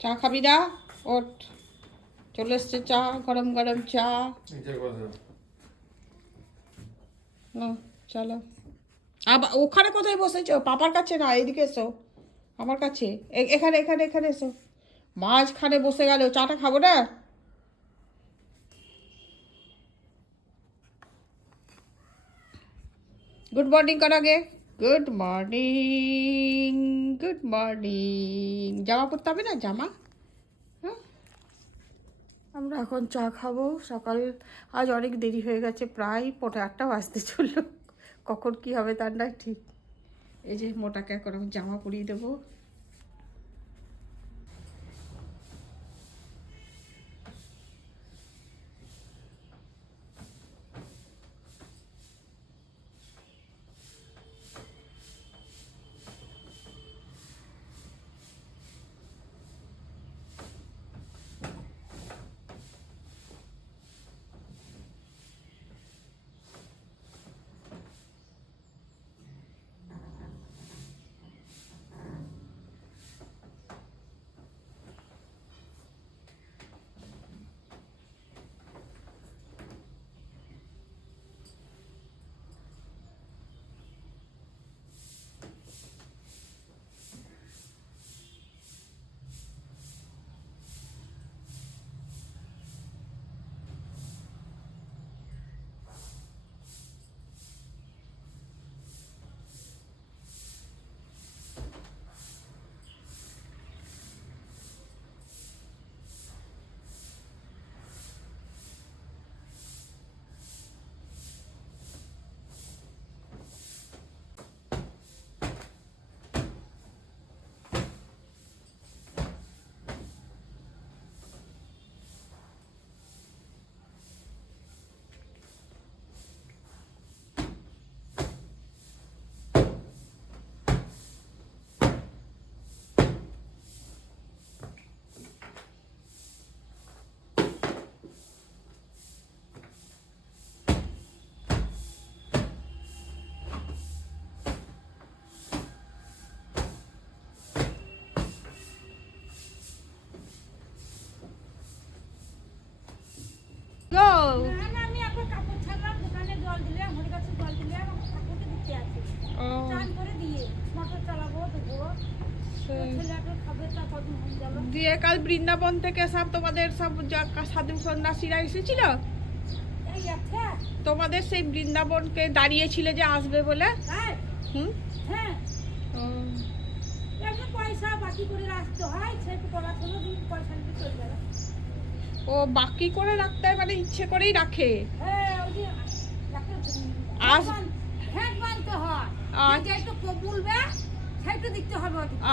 চা খাবি না? ওঠ, চলে এসছে চা, গরম গরম চা। চলো। আবার ওখানে কোথায় বসেছো? পাপার কাছে না, এদিকে এসো আমার কাছে। এখানে এখানে এখানে এসো। মাঝখানে বসে গেল, চাটা খাবো না? গুড মর্নিং কর আগে। Good morning, good morning. জামা পরতে হবে না? জামা। হ্যাঁ, আমরা এখন চা খাবো। সকাল আজ অনেক দেরি হয়ে গেছে, প্রায় 8:30 বাজতে চললো। কখন কি হবে তার না ঠিক। এই যে মোটাকে এখন আমি জামা পরিয়ে দেবো। দিয়ে কাল বৃন্দাবন থেকে সব তোমাদের সব সাধু সন্ন্যাসীরা এসেছিল তোমাদের সেই বৃন্দাবনকে দাঁড়িয়েছিল যে আসবে বলে। হুম, পয়সা বাকি করে রাখতে হয়, ও বাকি করে রাখতে হয় মানে ইচ্ছে করেই রাখে।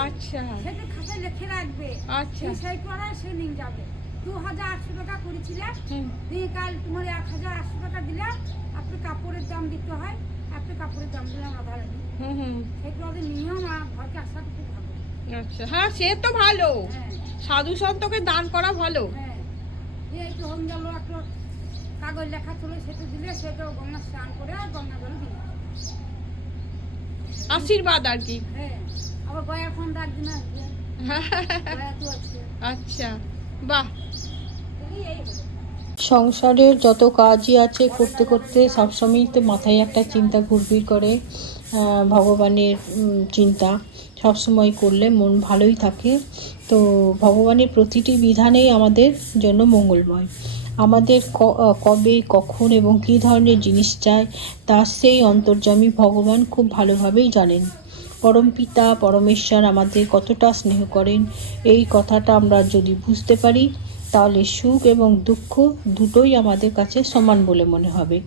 আচ্ছা, সেটা খাতায় লিখে রাখবে। আচ্ছা, সেই করায় সে নিয়ে যাবে। 2800 টাকা করেছিলেন, দিয়ে কাল তোমার 1800 টাকা দিলে। আপনি কাপড়ের দাম দিতে হয়, আপনি কাপড়ের দাম দিলাম আধার। সেটা ওদের নিয়ম, ঘরকে আসাটা খুব ভালো। আচ্ছা, হ্যাঁ সে তো ভালো। সাধু সন্তকে দান করা ভালো। হ্যাঁ, এই তো হোম গেল একটা কাগজ লেখা ছিল, সেটা দিলে সেটা গঙ্গা স্নান করে আর গঙ্গা জল দিলে আশীর্বাদ আর কি। হ্যাঁ, আবার গয়া ফোন রাখবি না। আচ্ছা, বাহ। সংসারের যত কাজই আছে করতে করতে সবসময়ই তো মাথায় একটা চিন্তা ঘুরঘুর করে। ভগবানের চিন্তা সবসময় করলে মন ভালোই থাকে। তো ভগবানের প্রতিটি বিধানেই আমাদের জন্য মঙ্গলময়। আমাদের কবে কখন এবং কী ধরনের জিনিস চাই তা সেই অন্তর্যামী ভগবান খুব ভালোভাবেই জানেন। পরমপিতা পরমেশ্বর আমাদের কতটা স্নেহ করেন এই কথাটা আমরা যদি বুঝতে পারি তাহলে সুখ এবং দুঃখ দুটোই আমাদের কাছে সমান বলে মনে হবে,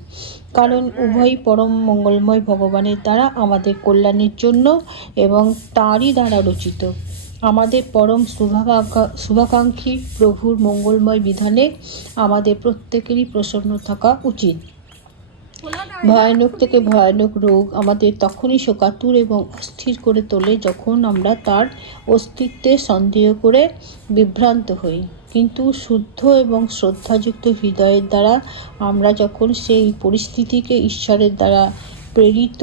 কারণ উভয়ই পরম মঙ্গলময় ভগবানের দ্বারা আমাদের কল্যাণের জন্য এবং তাঁরই দ্বারা রচিত। আমাদের পরম শুভাকাঙ্ক্ষী প্রভুর মঙ্গলময় বিধানে আমাদের প্রত্যেকেরই প্রসন্ন থাকা উচিত। ভয়ানক থেকে ভয়ানক রোগ আমাদের তখনই শোকাতুর এবং অস্থির করে তোলে যখন আমরা তার অস্তিত্বে সন্দেহ করে বিভ্রান্ত হই, কিন্তু শুদ্ধ এবং শ্রদ্ধাযুক্ত হৃদয়ের দ্বারা আমরা যখন সেই পরিস্থিতিকে ঈশ্বরের দ্বারা প্রেরিত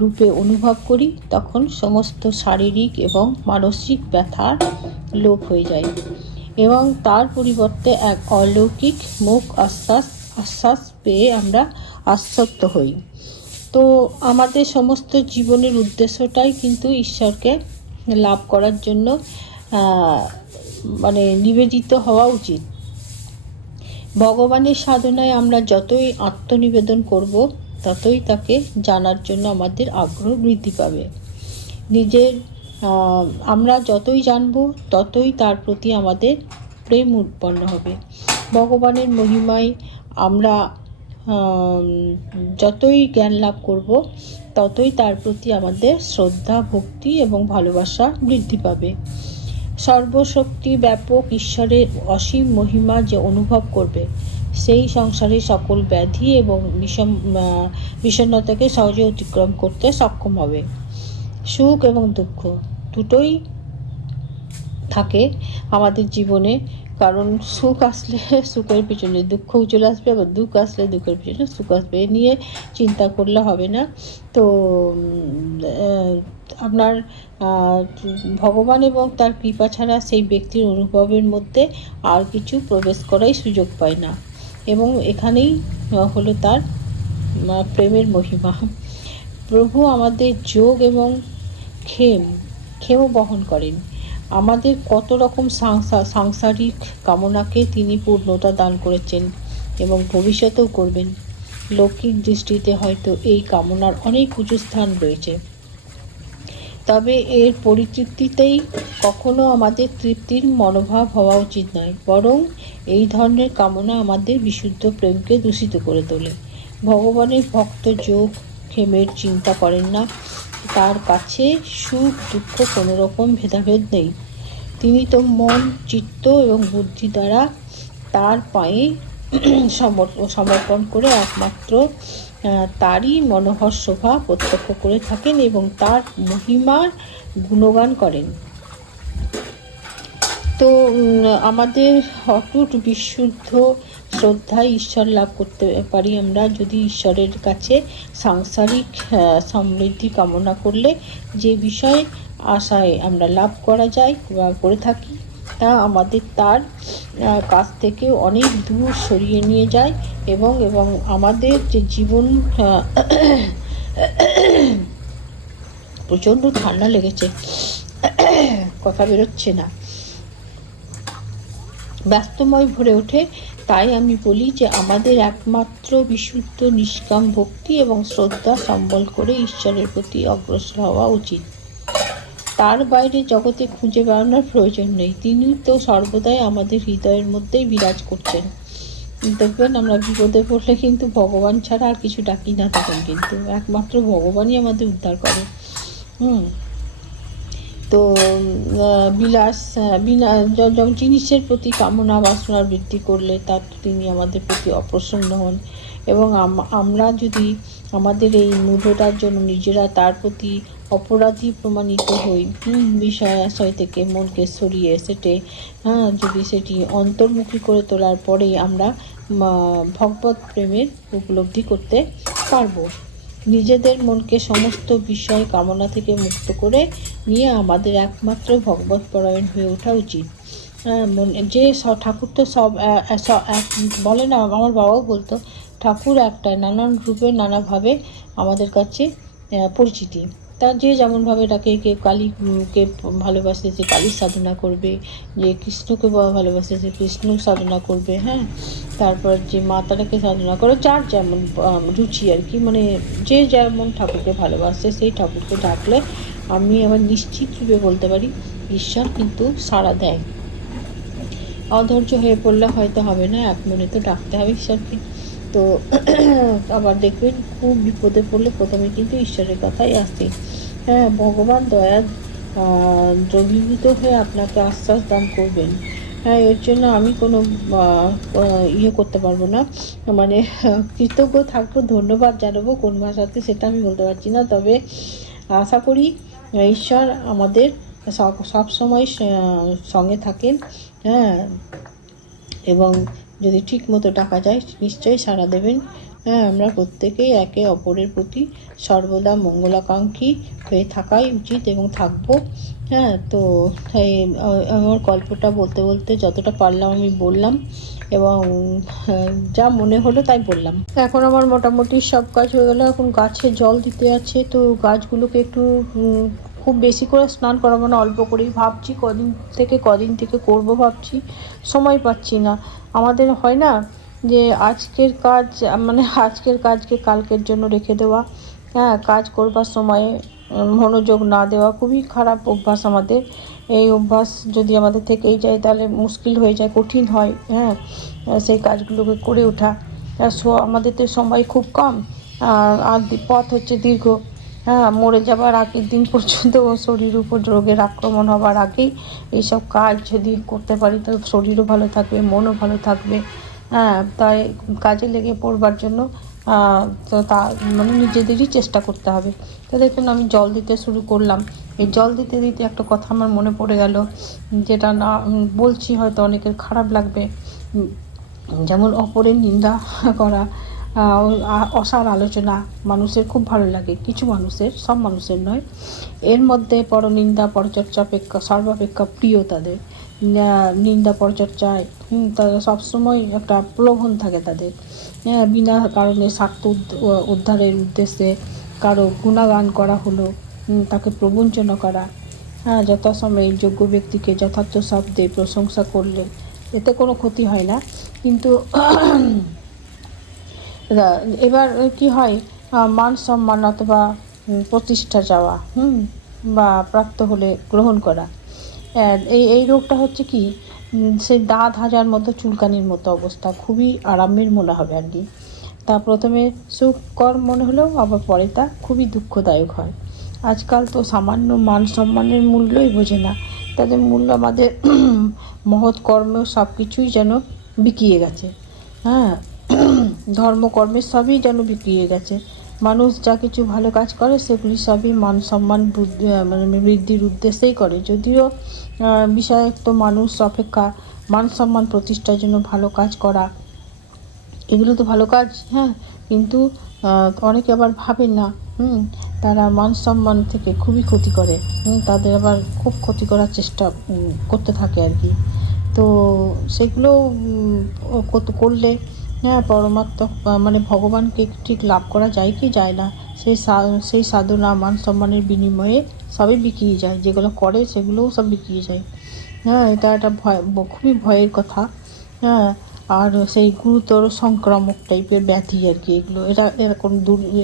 রূপে অনুভব করি, তখন সমস্ত শারীরিক এবং মানসিক ব্যথার লোপ হয়ে যায় এবং তার পরিবর্তে এক অলৌকিক মুখ আশ্বাস পেয়ে আমরা আশ্বস্ত হই। তো আমাদের সমস্ত জীবনের উদ্দেশ্যটাই কিন্তু ঈশ্বরকে লাভ করার জন্য মানে নিবেদিত হওয়া উচিত। ভগবানের সাধনায় আমরা যতই আত্মনিবেদন করব, ততই তাকে জানার জন্য আমাদের আগ্রহ বৃদ্ধি পাবে। আমরা যতই জানব, ততই তার প্রতি আমাদের প্রেম উৎপন্ন হবে। ভগবানের মহিমায় আমরা যতই জ্ঞান লাভ করব, ততই তার প্রতি আমাদের শ্রদ্ধা, ভক্তি এবং ভালোবাসা বৃদ্ধি পাবে। সর্বশক্তি ব্যাপক ঈশ্বরের অসীম মহিমা যে অনুভব করবে, সেই সংসারে সকল ব্যাধি এবং বিষণ্ণতাকে সহজে অতিক্রম করতে সক্ষম হবে। সুখ এবং দুঃখ দুটোই থাকে আমাদের জীবনে, কারণ সুখ আসলে সুখের পিছনে দুঃখও চলে আসবে, আবার দুঃখ আসলে দুঃখের পিছনে সুখ আসবে। এ নিয়ে চিন্তা করলে হবে না। তো আপনার ভগবান এবং তার কৃপা ছাড়া সেই ব্যক্তির অনুভবের মধ্যে আর কিছু প্রবেশ করাই সুযোগ পায় না, এবং এখানেই হলো তার প্রেমের মহিমা। প্রভু আমাদের যোগ এবং ক্ষেমও বহন করেন। আমাদের কত রকম সাংসারিক কামনাকে তিনি পূর্ণতা দান করেছেন এবং ভবিষ্যতেও করবেন। লৌকিক দৃষ্টিতে হয়তো এই কামনার অনেক উঁচু স্থান রয়েছে, তবে এর পরিতৃপ্তিতেই কখনো আমাদের তৃপ্তির মনোভাব হওয়া উচিত নয়, বরং এই ধরনের কামনা আমাদের বিশুদ্ধ প্রেমকে দূষিত করে তোলে। ভগবানের ভক্ত যোগ ক্ষেমের চিন্তা করেন না। তার কাছে সুখ দুঃখ কোনো রকম ভেদাভেদ নেই। তিনি তো মন, চিত্ত এবং বুদ্ধি দ্বারা তার পায়ে সমর্পণ করে একমাত্র তারই মনোহর শোভা প্রত্যক্ষ করে থাকেন এবং তার মহিমার গুণগান করেন। তো আমাদের অটুট বিশুদ্ধ শ্রদ্ধায় ঈশ্বর লাভ করতে পারি আমরা, যদি ঈশ্বরের কাছে সাংসারিক সমৃদ্ধি কামনা করলে যে বিষয় আশায় আমরা লাভ করা যায় বা করে থাকি, তা আমাদের তার কাছ থেকে অনেক দূর সরিয়ে নিয়ে যায় এবং আমাদের যে জীবন প্রচণ্ড ঠান্ডা লেগেছে, কথা বেরোচ্ছে না, ব্যস্তময় ভরে ওঠে। তাই আমি বলি যে আমাদের একমাত্র বিশুদ্ধ নিষ্কাম ভক্তি এবং শ্রদ্ধা সম্বল করে ঈশ্বরের প্রতি অগ্রসর হওয়া উচিত। তার বাইরে জগতে খুঁজে বেড়ানোর প্রয়োজন নেই। তিনি তো সর্বদাই আমাদের হৃদয়ের মধ্যেই বিরাজ করছেন। দেখবেন আমরা বিপদে পড়লে কিন্তু ভগবান ছাড়া আর কিছু ডাকি না, তখন কিন্তু একমাত্র ভগবানই আমাদের উদ্ধার করে। তো যখন জিনিসের প্রতি কামনা বাসনার বৃদ্ধি করলে তার তিনি আমাদের প্রতি অপ্রসন্ন হন, এবং আমরা যদি আমাদের এই মূঢ়তার জন্য নিজেরা তার প্রতি অপরাধী প্রমাণিত হই, বিষয় আশয় থেকে মনকে সরিয়ে যদি সেটি অন্তর্মুখী করে তোলার পরেই আমরা ভগবত প্রেমের উপলব্ধি করতে পারবো। নিজেদের মনকে সমস্ত বিষয় কামনা থেকে মুক্ত করে নিয়ে আমাদের একমাত্র ভগবত পরায়ণ হয়ে ওঠা উচিত। যে ঠাকুর তো সব এক বলে না, আমার বাবাও বলতো ঠাকুর একটাই, নানান রূপে নানাভাবে আমাদের কাছে পরিচিতি। তার যে যেমনভাবে ডাকে, কে কালীকে ভালোবাসে সে কালীর সাধনা করবে, যে কৃষ্ণকে ভালোবাসে সে কৃষ্ণ সাধনা করবে, তারপর যে মা তারাকে সাধনা করে, যার যেমন রুচি আর কি, মানে যে যেমন ঠাকুরকে ভালোবাসে সেই ঠাকুরকে ডাকলে আমি আবার নিশ্চিত রূপে বলতে পারি ঈশ্বর কিন্তু সাড়া দেয়। অধৈর্য হয়ে পড়লে হয়তো হবে না, এক মনে তো ডাকতে হবে ঈশ্বরকে। তো আবার দেখবেন খুব বিপদে পড়লে প্রথমে কিন্তু ঈশ্বরের কথাই আসে। ভগবান দয়ার দ্রবীভূত হয়ে আপনাকে আশ্বাস দান করবেন। এর জন্য আমি কোনো করতে পারবো না, মানে কৃতজ্ঞ থাকবো, ধন্যবাদ জানাবো কোন ভাষাতে সেটা আমি বলতে পারছি না। তবে আশা করি ঈশ্বর আমাদের সব সময় সঙ্গে থাকেন, এবং যদি ঠিক মতো ডাকা যায় নিশ্চয়ই সাড়া দেবেন। হ্যাঁ, আমরা প্রত্যেকেই একে অপরের প্রতি সর্বদা মঙ্গলাকাঙ্ক্ষী হয়ে থাকাই উচিত এবং থাকবো। হ্যাঁ, তো তাই আমার গল্পটা বলতে বলতে যতটা পারলাম আমি বললাম, এবং যা মনে হলো তাই বললাম। এখন আমার মোটামুটি সব কাজ হয়ে গেলো। এখন গাছে জল দিতে আছে, তো গাছগুলোকে একটু খুব বেশি করে স্নান করাবো না, অল্প করেই ভাবছি। কদিন থেকে করব ভাবছি, সময় পাচ্ছি না। আমাদের হয় না যে আজকের কাজ, মানে আজকের কাজকে কালকের জন্য রেখে দেওয়া। হ্যাঁ, কাজ করবার সময়ে মনোযোগ না দেওয়া খুবই খারাপ অভ্যাস আমাদের। এই অভ্যাস যদি আমাদের থেকেই যায় তাহলে মুশকিল হয়ে যায়, কঠিন হয়। হ্যাঁ, সেই কাজগুলোকে করে ওঠা। আমাদের তো সময় খুব কম, আর পথ হচ্ছে দীর্ঘ। হ্যাঁ, মরে যাবার আগের দিন পর্যন্ত শরীর উপর রোগের আক্রমণ হবার আগেই এইসব কাজ যদি করতে পারি তো শরীরও ভালো থাকবে, মনও ভালো থাকবে। হ্যাঁ, তাই কাজে লেগে পড়বার জন্য তো তা মানে নিজেদেরই চেষ্টা করতে হবে। তো দেখুন আমি জল দিতে শুরু করলাম। এই জল দিতে দিতে একটা কথা আমার মনে পড়ে গেল, যেটা না বলছি হয়তো অনেকের খারাপ লাগবে। যেমন অপরের নিন্দা করা, অসার আলোচনা মানুষের খুব ভালো লাগে, কিছু মানুষের, সব মানুষের নয়। এর মধ্যে পরনিন্দা পরচর্চা সর্বাপেক্ষা প্রিয় তাদের। নিন্দা পরচর্চায় তারা সবসময় একটা প্রলোভন থাকে তাদের। বিনা কারণে স্বার্থ উদ্ধারের উদ্দেশ্যে কারো গুণাগান করা হলো, তাকে প্রবঞ্চনা করা। হ্যাঁ, যথাসময়ে যোগ্য ব্যক্তিকে যথার্থ শব্দে প্রশংসা করলে এতে কোনো ক্ষতি হয় না, কিন্তু এবার কি হয়, মান সম্মান অথবা প্রতিষ্ঠা চাওয়া, বা প্রাপ্ত হলে গ্রহণ করা। এই রোগটা হচ্ছে কি, সেই দাঁত হাজার মতো চুলকানির মতো অবস্থা, খুবই আরামের মনে হবে আর কি। তা প্রথমে সুখকর মনে হলেও আবার পরে তা খুবই দুঃখদায়ক হয়। আজকাল তো সামান্য মান সম্মানের মূল্যই বোঝে না, তাদের মূল্য আমাদের মহৎ কর্ম সব কিছুই যেন বিকিয়ে গেছে। হ্যাঁ, ধর্মকর্মের সবই যেন বিকিয়ে গেছে। মানুষ যা কিছু ভালো কাজ করে সেগুলি সবই মান সম্মান মানে বৃদ্ধির উদ্দেশ্যেই করে, যদিও বিষাক্ত মানুষ অপেক্ষা মান সম্মান প্রতিষ্ঠার জন্য ভালো কাজ করা, এগুলো তো ভালো কাজ। হ্যাঁ, কিন্তু অনেকে আবার ভাবেন না, তারা মান সম্মান থেকে খুবই ক্ষতি করে, তাদের আবার খুব ক্ষতি করার চেষ্টা করতে থাকে আর কি। তো সেগুলো করলে, হ্যাঁ, পরমাত্মা মানে ভগবানকে ঠিক লাভ করা যায় কি যায় না, সেই সাধনা মান সম্মানের বিনিময়ে সবই বিকিয়ে যায়, যেগুলো করে সেগুলোও সব বিকিয়ে যায়। হ্যাঁ, এটা একটা খুবই ভয়ের কথা। হ্যাঁ, আর সেই গুরুতর সংক্রামক টাইপের ব্যাধি আর কি এগুলো। এরা কোনো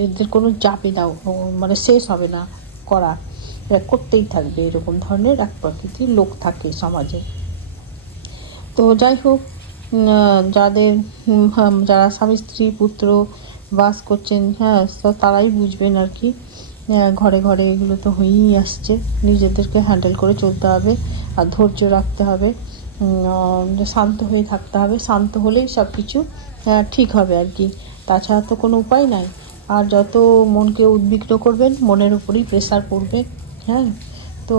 এদের কোনো চাপে দাও মানে শেষ হবে না করা, এরা করতেই থাকবে। এরকম ধরনের এক প্রকৃতির লোক থাকে সমাজে। তো যাই হোক, যারা স্বামী স্ত্রী পুত্র বাস করছেন, হ্যাঁ, তো তারাই বুঝবেন আর কি। ঘরে ঘরে এগুলো তো হয়েই আসছে, নিজেদেরকে হ্যান্ডেল করে চলতে হবে, আর ধৈর্য রাখতে হবে, শান্ত হয়ে থাকতে হবে। শান্ত হলেই সব কিছু ঠিক হবে আর কি, তাছাড়া তো কোনো উপায় নাই। আর যত মনকে উদ্বিগ্ন করবেন মনের উপরই প্রেসার পড়বে। হ্যাঁ, তো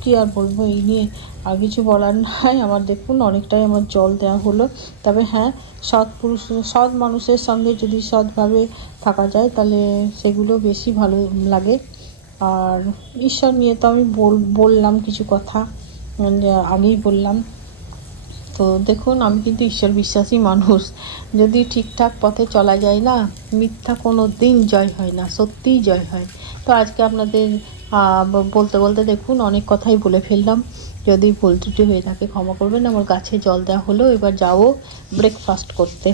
কী আর বলবো এই নিয়ে, আর কিছু বলার নাই আমার। দেখুন অনেকটাই আমার জল দেওয়া হলো। তবে হ্যাঁ, সৎ মানুষের সঙ্গে যদি সৎভাবে থাকা যায় তাহলে সেগুলো বেশি ভালো লাগে। আর ঈশ্বর নিয়ে তো আমি বললাম কিছু কথা, আগেই বললাম। তো দেখুন আমি কিন্তু ঈশ্বর বিশ্বাসী মানুষ। যদি ঠিকঠাক পথে চলা যায় না, মিথ্যা কোনো দিন জয় হয় না, সত্যিই জয় হয়। তো আজকে আপনাদের বলতে বলতে দেখুন অনেক কথাই বলে ফেললাম। যদি ভুল ত্রুটি হয়ে থাকে ক্ষমা করবেন। আমার গাছে জল দেওয়া হলো, এবার যাবো ব্রেকফাস্ট করতে।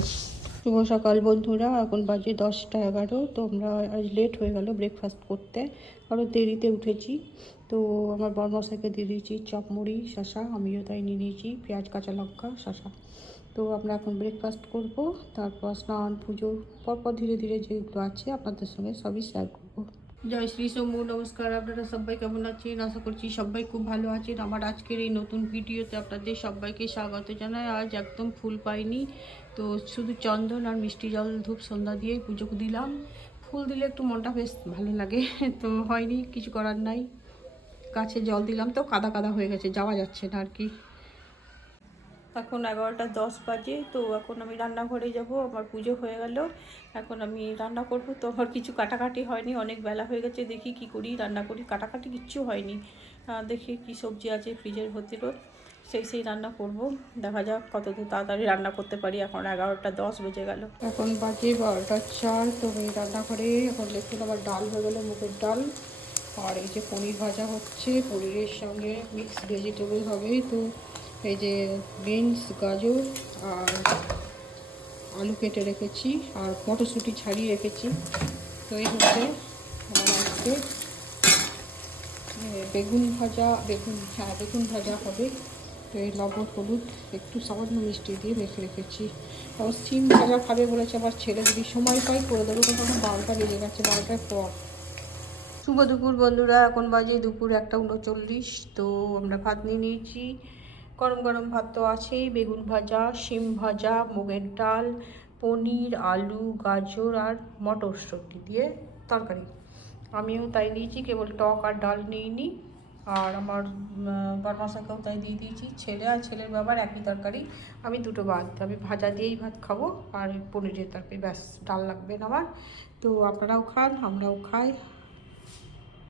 শুভ সকাল বন্ধুরা, এখন বাজে 10টা 11। তো আমরা আজ লেট হয়ে গেল ব্রেকফাস্ট করতে, কারণ দেরিতে উঠেছি। তো আমার বরমশাইকে দিয়ে দিয়েছি চপ মুড়ি শশা, আমিও তাই নিয়ে নিয়েছি পেঁয়াজ কাঁচা লঙ্কা শশা। তো আমরা এখন ব্রেকফাস্ট করব, তারপর স্নান পুজো পরপর ধীরে ধীরে যেগুলো আছে আপনাদের সঙ্গে সবই শেয়ার করবো। জয় শ্রী শম্ভু, নমস্কার। আপনারা সবাই কেমন আছেন? আশা করছি সবাই খুব ভালো আছেন। আমার আজকের এই নতুন ভিডিওতে আপনাদের সবাইকে স্বাগত জানাই। আজ একদম ফুল পাইনি, তো শুধু চন্দন আর মিষ্টি জল ধূপ সন্ধ্যা দিয়ে পুজো দিলাম। ফুল দিলে একটু মনটা বেশ ভালো লাগে, তো হয়নি, কিছু করার নাই। গাছে জল দিলাম তো কাদা কাদা হয়ে গেছে, যাওয়া যাচ্ছে না আর কি। এখন 11টা 10 বাজে। তো এখন আমি রান্নাঘরে যাব, আমার পুজো হয়ে গেল, এখন আমি রান্না করব। তো আমার কিছু কাটাকাটি হয়নি, অনেক বেলা হয়ে গেছে, দেখি কি করি, রান্না করি। কাটাকাটি কিচ্ছু হয়নি, দেখি কি সবজি আছে ফ্রিজের ভেতরে, সেই রান্না করব। দেখা যাক কতদূর তাড়াতাড়ি রান্না করতে পারি। এখন 11টা 10 বেজে গেল, এখন বাজে 12টা 4। তো এই রান্নাঘরে এখন দেখুন আমার ডাল হয়ে গেলো, মুগের ডাল। আর এই যে পনির ভাজা হচ্ছে, পনিরের সঙ্গে মিক্স ভেজিটেবল হবে। তো এই যে বিনস, গাজর আর আলু কেটে রেখেছি, আর মটরশুঁটি ছাড়িয়ে রেখেছি। তো এই হচ্ছে আমার আজকে বেগুন ভাজা, বেগুন ভাজা হবে। তো এই লবণ হলুদ একটু সামান্য মিষ্টি দিয়ে মেখে রেখেছি। আবার সিম ভাজা খাবে বলেছে আমার ছেলে, যদি সময় পাই করে দেবো, কিন্তু এখন 12টা বেজে গেছে, 12টার পর। শুভ দুপুর বন্ধুরা, এখন বাজে দুপুর 1:39। তো আমরা ভাত নিয়ে নিয়েছি, গরম গরম ভাত তো আছেই, বেগুন ভাজা, শিম ভাজা, মুগের ডাল, পনির, আলু, গাজর আর মটরশুঁটি দিয়ে তরকারি। আমিও তাই দিয়েছি, কেবল টক আর ডাল নিইনি। আর আমার বরমাসাকেও তাই দিয়ে দিয়েছি। ছেলে আর ছেলের বাবার একই তরকারি, আমি দুটো ভাত, আমি ভাজা দিয়েই ভাত খাবো, আর পনিরের তরকারি, ব্যাস, ডাল লাগবে না আমার। তো আপনারাও খান, আমরাও খাই।